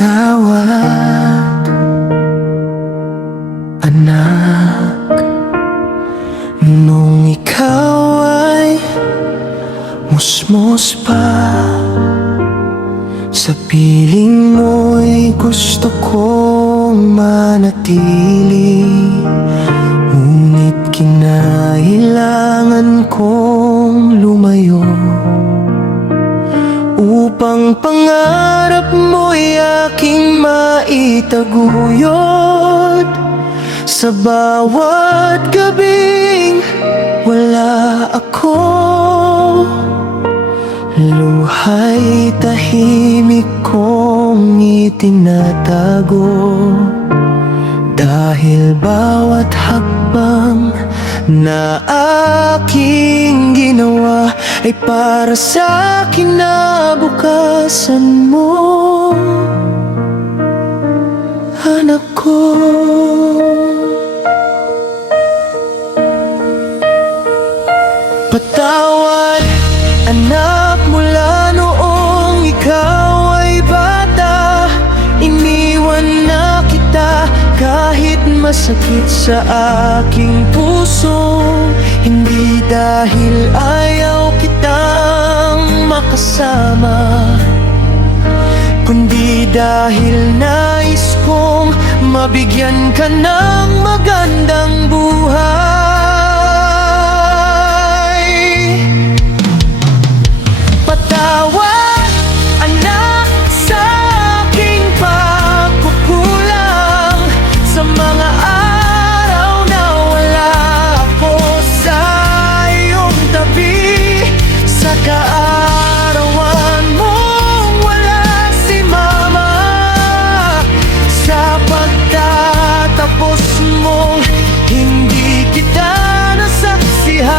Patawad, anak, nung ikaw ay musmos pa. Sa piling mo'y gusto kong manatili, ngunit kinailangan kong lumayo upang pangarap mo'y aking maitaguyod. Sa bawat gabing wala ako, luhay tahimik kong itinatago, dahil bawat hakbang na aking ginawa ay para sa kinabukasan mo, anak ko. Patawad, anak, mula noong ikaw ay bata. Iniwan na kita kahit masakit sa aking puso, hindi dahil ayaw kitang makasama, kundi dahil nais kong mabigyan ka ng magandang buhay. Patawad, anak, sa aking pagkukulang, sa mga araw na wala ako sa iyong tabi, sa kaarawan mong wala si mama, sa pagtatapos mong hindi kita nasaksihan,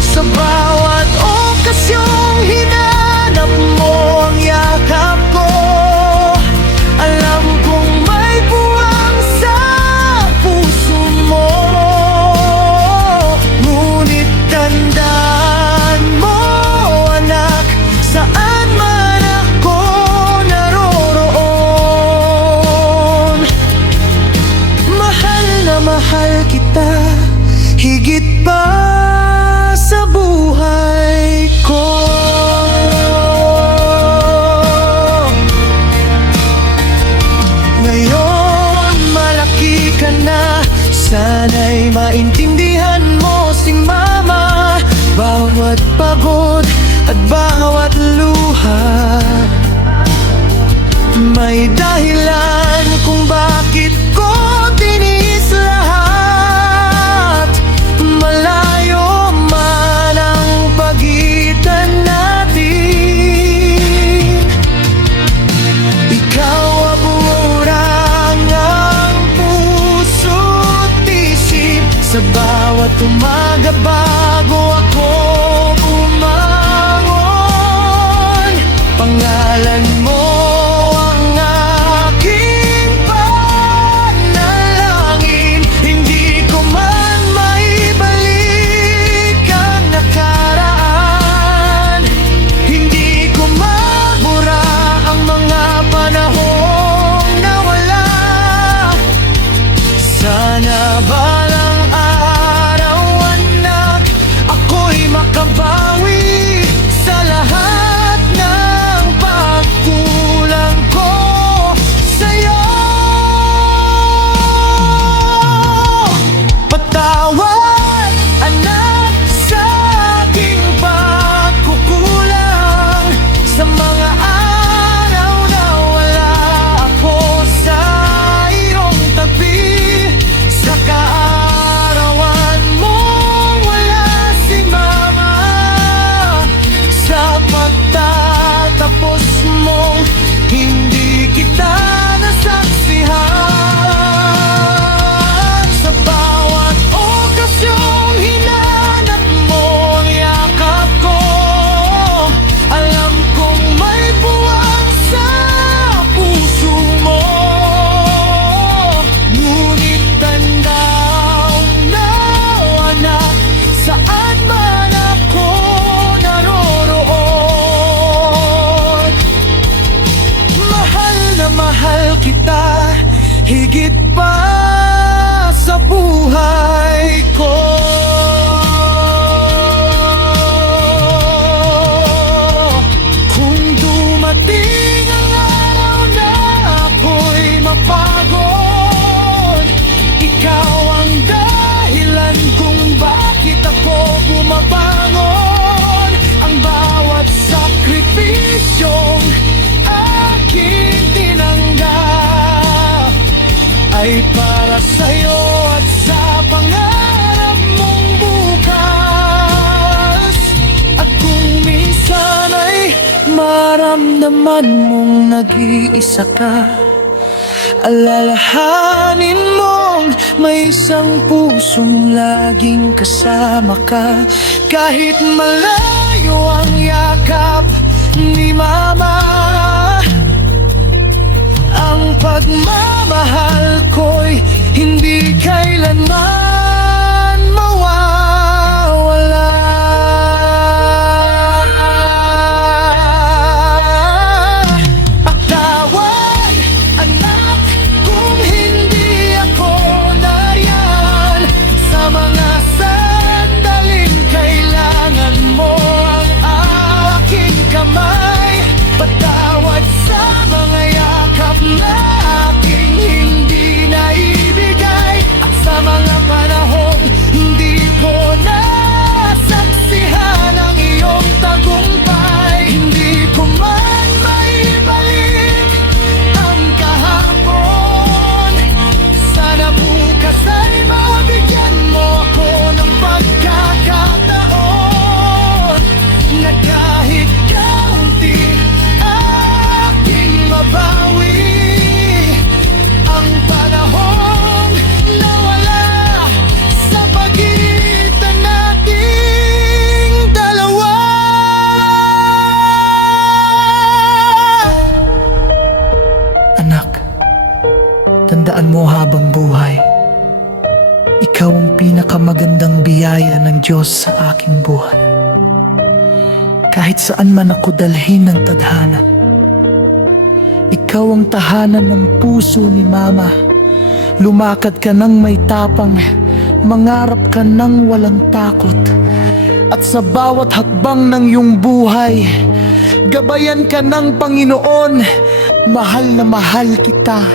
sa bawat okasyong hinanap mo ang yakap ko. Alam kong may buwang sa puso mo, ngunit tandaan mo, anak, saan man ako naroroon, mahal na mahal kita higit pa sa buhay ko. Ngayon malaki ka na, sana'y maintindihan mo sing mama. Bawat pagod at bawat luha, may dahilan kung bakit ko tiniis lahat. Malayo man ang pagitan natin, ikaw aburang ang puso't isip. Sa bawat umaga bago ako bumangon, pangalan mo ang aking panalangin. Hindi ko man maibalik ang nakaraan, hindi ko mabura ang mga panahong nawala. Sana balang araw, anak, ako'y maramdaman mong nag-iisa ka, alalahanin mong may isang pusong laging kasama ka. Kahit malayo ang yakap ni Mama, ang pagmamahal ko'y hindi kailanman mawawala. Patawad, anak, kung hindi ako nariyan sa mga sandaling kailangan mo ang aking kamay. Patawad sa mga yakap na aking hindi naibigay, at sa mga panahong hindi ko nasaksihan ang iyong tagumpay. Hindi ko man maibalik ang kahapon, sana bukas ay mabigyan mo ako ng pagkakataon na kahit kaunti aking mabawi ang panahong nawala sa pagitan nating dalawa. Anak, tandaan mo habang buhay, ikaw ang pinakamagandang biyaya ng Diyos sa aking buhay. Kahit saan man ako dalhin ng tadhana, ikaw ang tahanan ng puso ni Mama. Lumakad ka ng may tapang, mangarap ka ng walang takot, at sa bawat hakbang ng iyong buhay, gabayan ka ng Panginoon. Mahal na mahal kita.